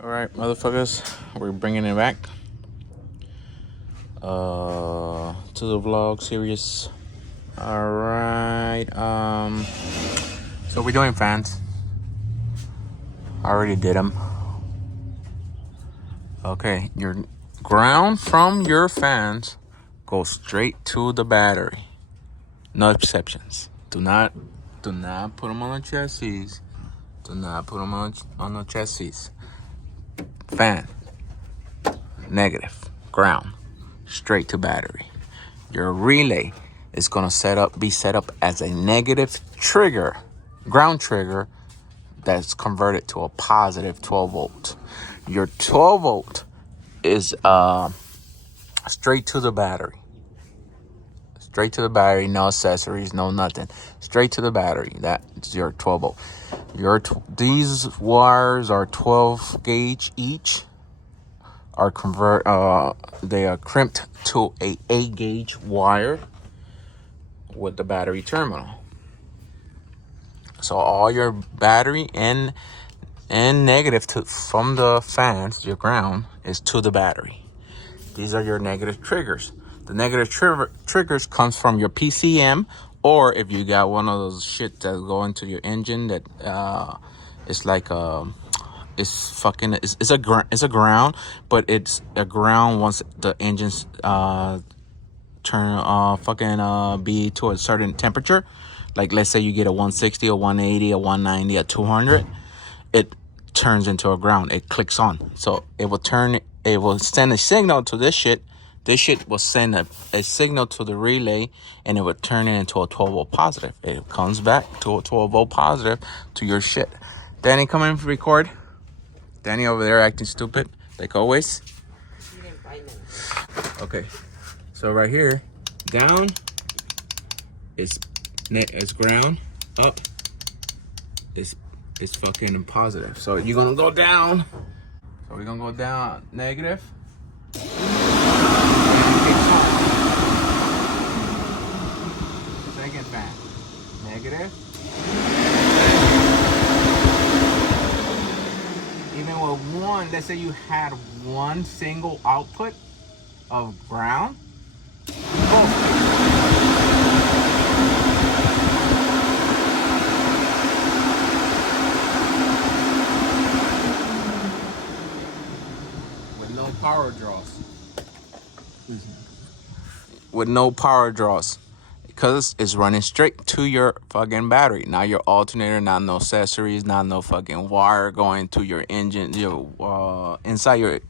All right, motherfuckers, we're bringing it back to the vlog series. All right, so we're doing fans. I already did them. Okay, your ground from your fans goes straight to the battery. No exceptions. Do not put them on the chassis. Do not put them on the chassis. Fan, negative, ground, straight to battery. Your relay is gonna be set up as a negative trigger, ground trigger, that's converted to a positive 12 volt. Your 12 volt is straight to the battery. Straight to the battery, no accessories, no nothing. Straight to the battery. That's your 12 volt. These wires are 12 gauge each. They are crimped to a 8 gauge wire with the battery terminal. So all your battery and negative from the fans, your ground, is to the battery. These are your negative triggers. The negative triggers comes from your PCM, or if you got one of those shit that go into your engine that it's like it's a ground, but it's a ground once the engines be to a certain temperature. Like let's say you get a 160, a 180, a 190, a 200, it turns into a ground. It clicks on, so it will send a signal to this shit. This shit will send a signal to the relay, and it would turn it into a 12 volt positive. It comes back to a 12 volt positive to your shit. Danny, come in to record. Danny over there acting stupid, like always. Okay, so right here, down is ground, up is fucking positive. So you're gonna go down. So we're gonna go down negative. Second fan, negative. Even with one, let's say you had one single output of ground, with no power draws. With no power draws, because it's running straight to your fucking battery. Not your alternator, not no accessories, not no fucking wire going to your engine, inside your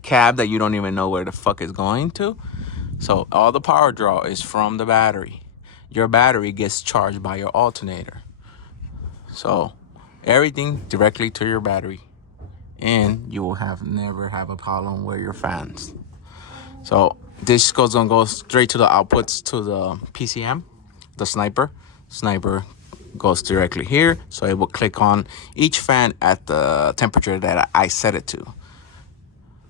cab that you don't even know where the fuck is going to. So all the power draw is from the battery. Your battery gets charged by your alternator. So everything directly to your battery, and you will never have a problem with your fans. So this gonna go straight to the outputs to the PCM, the sniper. Sniper goes directly here, so it will click on each fan at the temperature that I set it to.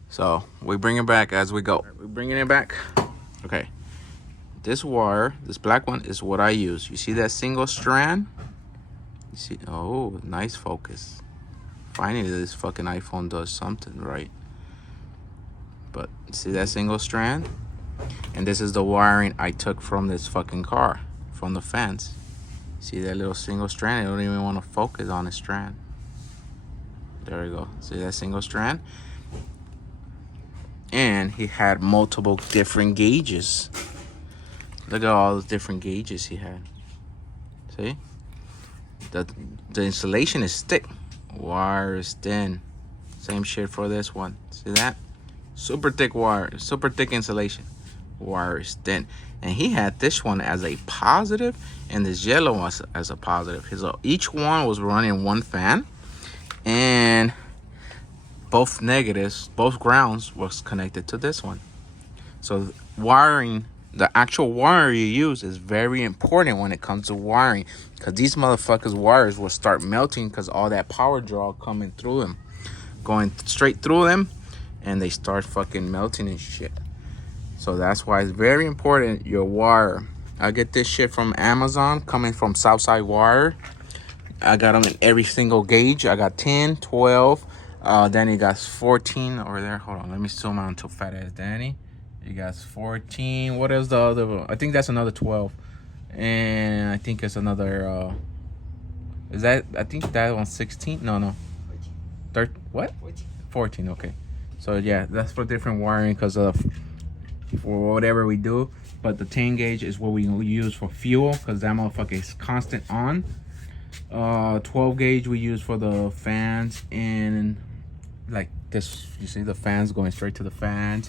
So we bring it back as we go. We're bringing it back. Okay. This wire, this black one, is what I use. You see that single strand? You see? Oh, nice focus. Finally, this fucking iPhone does something right. But see that single strand? And this is the wiring I took from this fucking car, from the fence. See that little single strand? I don't even want to focus on the strand. There we go. See that single strand? And he had multiple different gauges. Look at all the different gauges he had. See? The insulation is thick. Wire is thin. Same shit for this one. See that? Super thick wire, super thick insulation. Wire is thin. And he had this one as a positive, and this yellow one as a positive. Each one was running one fan, and both negatives, both grounds was connected to this one. So wiring, the actual wire you use is very important when it comes to wiring, because these motherfuckers wires will start melting because all that power draw coming through them, going straight through them, and they start fucking melting and shit. So that's why it's very important, your wire. I get this shit from Amazon, coming from Southside Wire. I got them in every single gauge. I got 10, 12, Danny got 14 over there. Hold on, let me zoom out to fat ass Danny. You got 14. What is the other one? I think that's another 12. And I think it's another is that, I think that one's 16? No. 13. What? 14, okay. So yeah, that's for different wiring because of for whatever we do. But the 10 gauge is what we use for fuel because that motherfucker is constant on. 12 gauge we use for the fans, and like this, you see the fans going straight to the fans.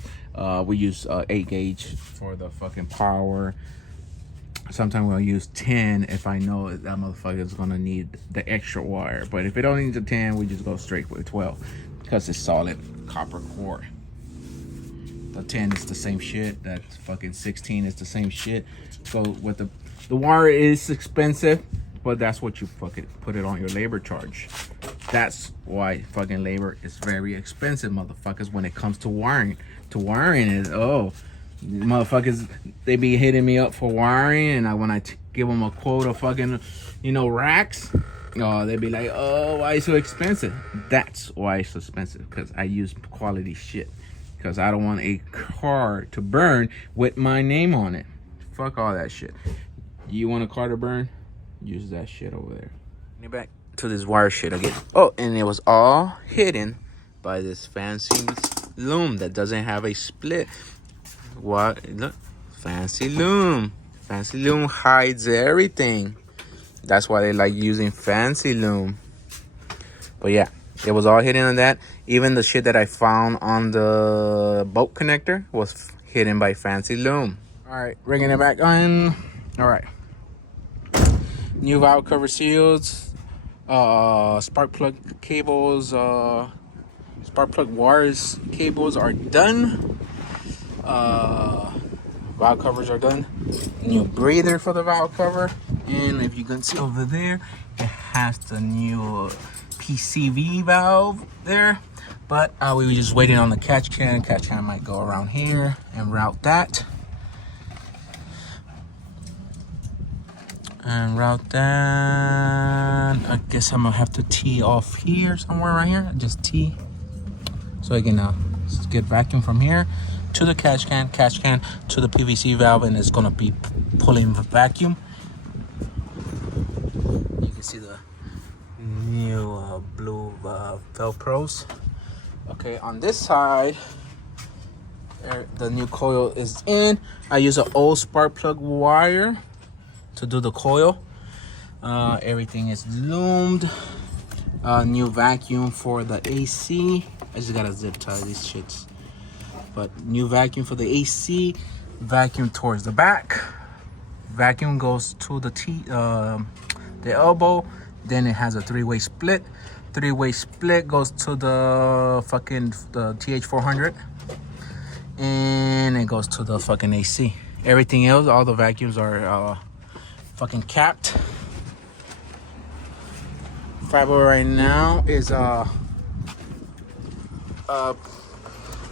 We use 8 gauge for the fucking power. Sometimes we'll use 10 if I know that motherfucker is gonna need the extra wire. But if it don't need the 10, we just go straight with 12 because it's solid copper core. The 10 is the same shit. That fucking 16 is the same shit. So with the wire is expensive, but that's what you fucking put it on your labor charge. That's why fucking labor is very expensive, motherfuckers, when it comes to wiring. To wiring is, oh, motherfuckers, they be hitting me up for wiring, and when I give them a quote of fucking, racks, they be like, oh, why is it so expensive? That's why it's so expensive, because I use quality shit. Because I don't want a car to burn with my name on it. Fuck all that shit. You want a car to burn? Use that shit over there. Get back to this wire shit again. Oh, and it was all hidden by this fancy loom that doesn't have a split. What? Look, fancy loom. Fancy loom hides everything. That's why they like using fancy loom. But yeah, it was all hidden on that. Even the shit that I found on the bolt connector was hidden by fancy loom. All right, bringing it back on. All right. New valve cover seals, spark plug cables, spark plug wires cables are done. Valve covers are done. New breather for the valve cover, and if you can see over there, it has the new PCV valve there. But we were just waiting on the catch can. Catch can might go around here and route that. And route that. I guess I'm gonna have to tee off here somewhere right here. Just tee, so I can get vacuum from here to the catch can to the PVC valve, and it's gonna be pulling the vacuum. You can see the new blue Velcros. Okay, on this side, the new coil is in. I use an old spark plug wire to do the coil. Everything is loomed. New vacuum for the AC. I just gotta zip tie these shits. But new vacuum for the AC. Vacuum towards the back. Vacuum goes to the elbow. Then it has a 3-way split. 3-way split goes to the TH400. And it goes to the fucking AC. Everything else, all the vacuums are fucking capped. Fabo right now is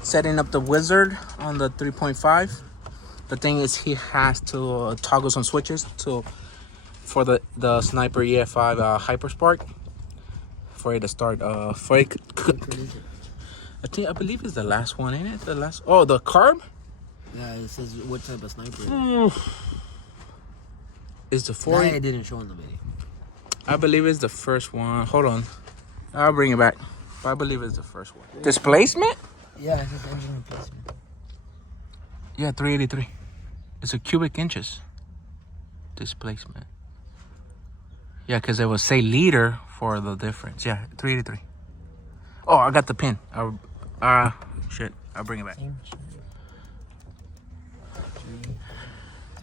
setting up the wizard on the 3.5. The thing is, he has to toggle some switches for the Sniper EF5 Hyperspark for it to start. I believe it's the last one, ain't it? The last. Oh, the carb. Yeah, it says what type of sniper. Is the 40? It didn't show in the video. I believe it's the first one. Hold on, I'll bring it back. But I believe it's the first one. Displacement? Yeah, it says engine replacement. Yeah, 383. It's a cubic inches. Displacement. Yeah, because it will say liter for the difference. Yeah, 383. Oh, I got the pin. Shit. I'll bring it back. Same shit.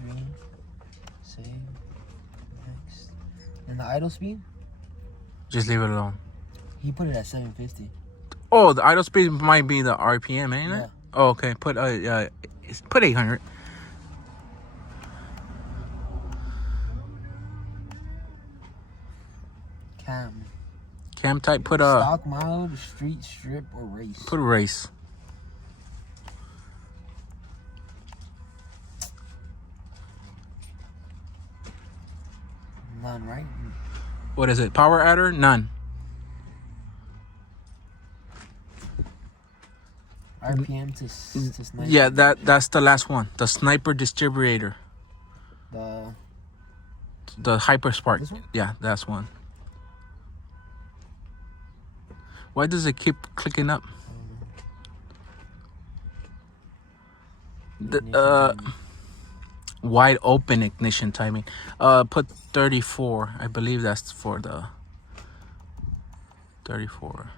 3, save, next. And the idle speed? Just leave it alone. He put it at 750. Oh, the idle speed might be the RPM, ain't it? Yeah. Oh, okay. Put 800. Cam type. Put stock mode, street, strip, or race. Put race. None, right? What is it? Power adder? None. RPM to sniper. Yeah, that's the last one. The sniper distributor. The hyper spark. This one? Yeah, that's one. Why does it keep clicking up? Wide open ignition timing. Put 34. I believe that's for the 34.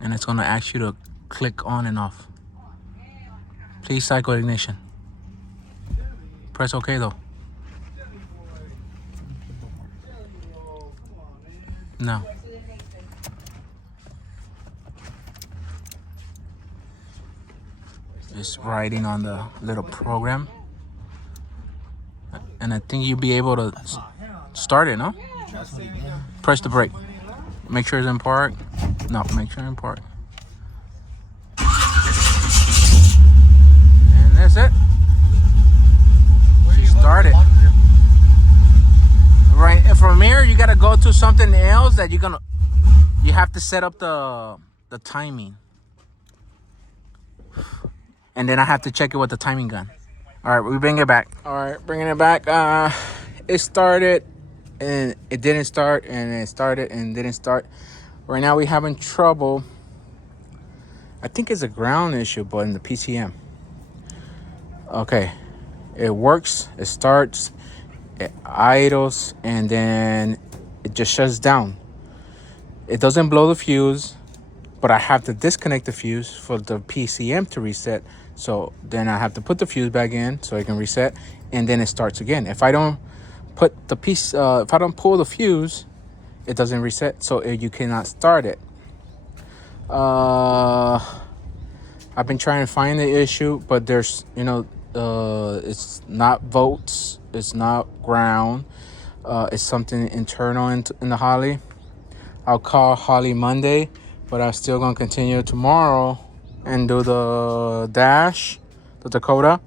And it's gonna ask you to click on and off. Please cycle ignition. Press OK though. No. It's writing on the little program. And I think you'll be able to start it, no? Press the brake. Make sure it's in park. No, make sure in park. And that's it. She started. Right, and from here you gotta go to something else that you have to set up the timing. And then I have to check it with the timing gun. All right, we bring it back. All right, bringing it back. It started and it didn't start, and it started and didn't start. Right now we having trouble. I think it's a ground issue, but in the PCM. Okay, it works, it starts, it idles, and then it just shuts down. It doesn't blow the fuse, but I have to disconnect the fuse for the PCM to reset. So then I have to put the fuse back in so it can reset, and then it starts again. If I don't put the if I don't pull the fuse, it doesn't reset, so you cannot start it. I've been trying to find the issue, but there's, it's not volts, it's not ground, it's something internal in the Holly. I'll call Holly Monday, but I'm still gonna continue tomorrow and do the dash, the Dakota.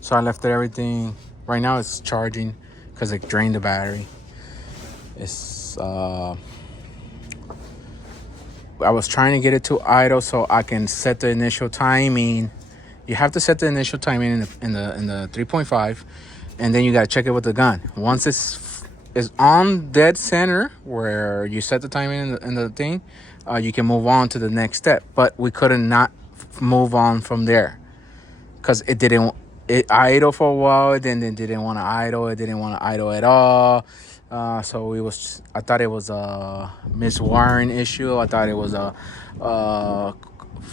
So I left everything. Right now it's charging because it drained the battery. It's I was trying to get it to idle so I can set the initial timing. You have to set the initial timing in the 3.5, and then you gotta check it with the gun. Once it's on dead center where you set the timing in the thing, you can move on to the next step. But we couldn't not move on from there because it idle for a while, then it didn't want to idle. It didn't want to idle at all. So I thought it was a miswiring issue. I thought it was a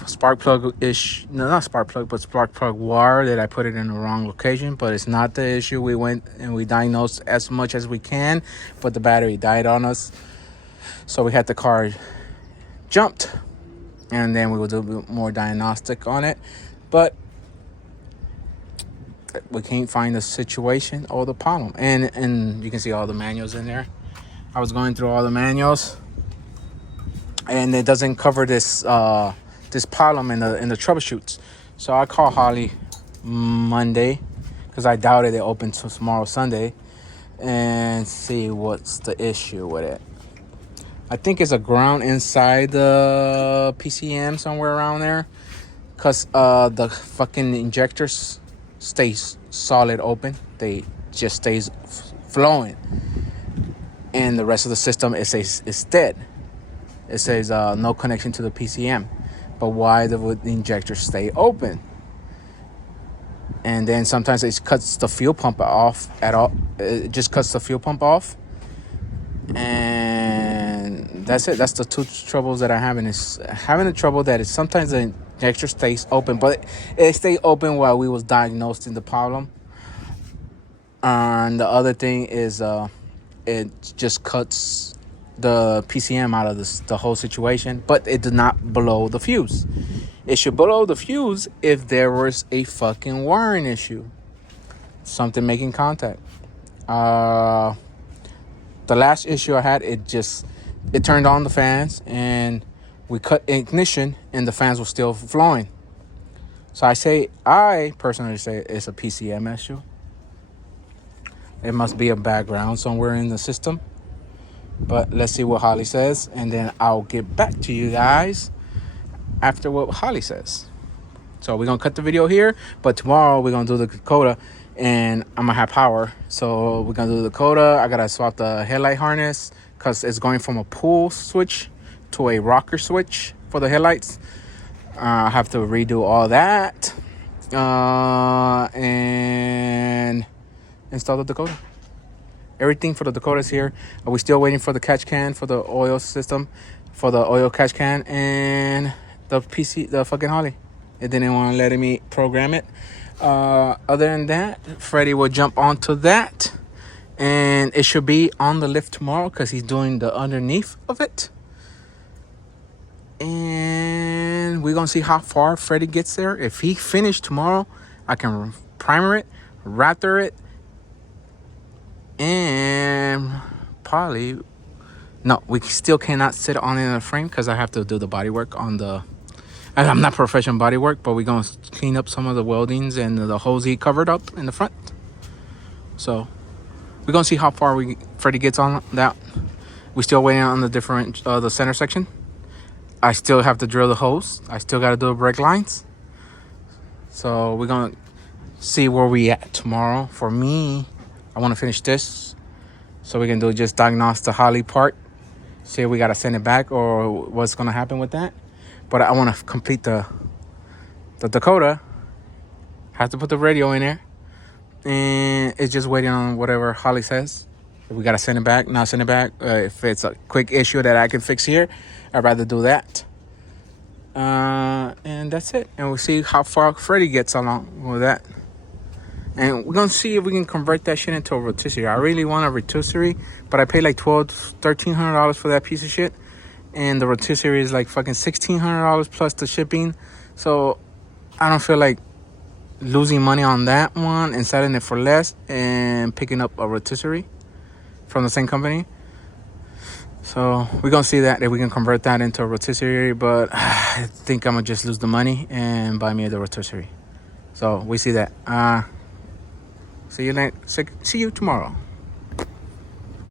spark plug issue. No, not spark plug, but spark plug wire that I put it in the wrong location. But it's not the issue. We went and we diagnosed as much as we can, but the battery died on us. So we had the car jumped, and then we will do more diagnostic on it. But we can't find the situation or the problem, and you can see all the manuals in there. I was going through all the manuals, and it doesn't cover this problem in the troubleshoots. So I call Holly Monday because I doubted it open till tomorrow Sunday, and see what's the issue with it. I think it's a ground inside the PCM somewhere around there, because the fucking injectors stays solid open. They just stays flowing, and the rest of the system, it says it's dead. It says no connection to the PCM. But why would the injectors stay open? And then sometimes it cuts the fuel pump off at all. It just cuts the fuel pump off, and that's it. That's the two troubles that I'm having. Is having the trouble that is sometimes the injector stays open, but it stayed open while we was diagnosing the problem. And the other thing is it just cuts the PCM out of the whole situation, but it did not blow the fuse. It should blow the fuse if there was a fucking wiring issue, something making contact. The last issue I had, it turned on the fans, and we cut ignition, and the fans were still flowing. So I personally say it's a PCM issue. It must be a background somewhere in the system. But let's see what Holly says, and then I'll get back to you guys after what Holly says. So we're gonna cut the video here, but tomorrow we're gonna do the Dakota, and I'm gonna have power. So we're gonna do the Dakota. I gotta swap the headlight harness because it's going from a pull switch to a rocker switch for the headlights. I have to redo all that and install the Dakota. Everything for the Dakota is here. We're still waiting for the catch can for the oil system, for the oil catch can, and the PC, the fucking Holly. It didn't want to let me program it. Other than that, Freddie will jump onto that, and it should be on the lift tomorrow because he's doing the underneath of it. And we're gonna see how far Freddie gets there. If he finished tomorrow, I can primer it, raptor it, and probably no, we still cannot sit on it in a frame because I have to do the body work on the. I'm not professional body work, but we're gonna clean up some of the weldings and the holes he covered up in the front. So we're gonna see how far Freddie gets on that. We're still waiting on the different the center section. I still have to drill the holes. I still got to do the brake lines. So we're going to see where we at tomorrow. For me, I want to finish this so we can do just diagnose the Holly part. See if we got to send it back or what's going to happen with that. But I want to complete the Dakota. Have to put the radio in there. And it's just waiting on whatever Holly says. If we got to send it back, not send it back. If it's a quick issue that I can fix here, I'd rather do that. And that's it. And we'll see how far Freddie gets along with that. And we're going to see if we can convert that shit into a rotisserie. I really want a rotisserie, but I paid like $1,300 for that piece of shit. And the rotisserie is like fucking $1,600 plus the shipping. So I don't feel like losing money on that one and selling it for less and picking up a rotisserie from the same company. So we're going to see that if we can convert that into a rotisserie. But I think I'm going to just lose the money and buy me the rotisserie. So we see that. See you tomorrow.